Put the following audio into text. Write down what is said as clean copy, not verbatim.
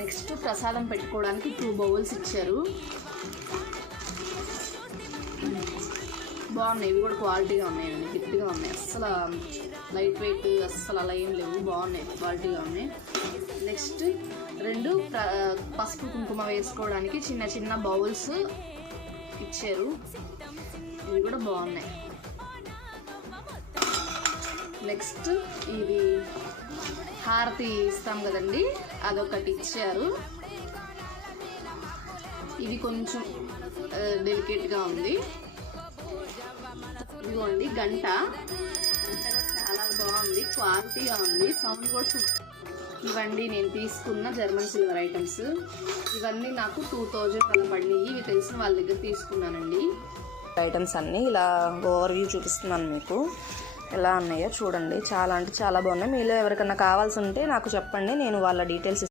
Next ప్రసాదం పెట్టుకోవడానికి 2 bowls ఇచ్చారు. బాగున్నాయి, ఇవి కూడా క్వాలిటీగా ఉన్నాయండి, గట్టిగా ఉన్నాయి, అస్సలు లైట్ వెయిట్ అస్సలు అలా ఏం లేవు, బాగున్నాయి, క్వాలిటీగా ఉన్నాయి. నెక్స్ట్ 2 పసుపు కుంకుమ వేసుకోవడానికి చిన్న చిన్న బౌల్స్ ఇచ్చారు, ఇవి కూడా బాగున్నాయి. నెక్స్ట్ ఇది హారతి ఇస్తాం కదండి, అదొకటి ఇచ్చారు. ఇది కొంచెం డెలికేట్గా ఉంది. ఇదిగోండి గంట చాలా బాగుంది, క్వాలిటీగా ఉంది, సౌండ్ కూడా. ఇవన్నీ నేను తీసుకున్న జర్మన్ సిల్వర్ ఐటమ్స్. ఇవన్నీ నాకు 2000 అలా పడినాయి. ఇవి తెలిసిన వాళ్ళ దగ్గర తీసుకున్నానండి. ఐటమ్స్ అన్నీ ఇలా ఓవర్వ్యూ చూపిస్తున్నాను మీకు, ఎలా ఉన్నాయో చూడండి. చాలా అంటే చాలా బాగున్నాయి. మీలో ఎవరికన్నా కావాల్సి ఉంటే నాకు చెప్పండి, నేను వాళ్ళ డీటెయిల్స్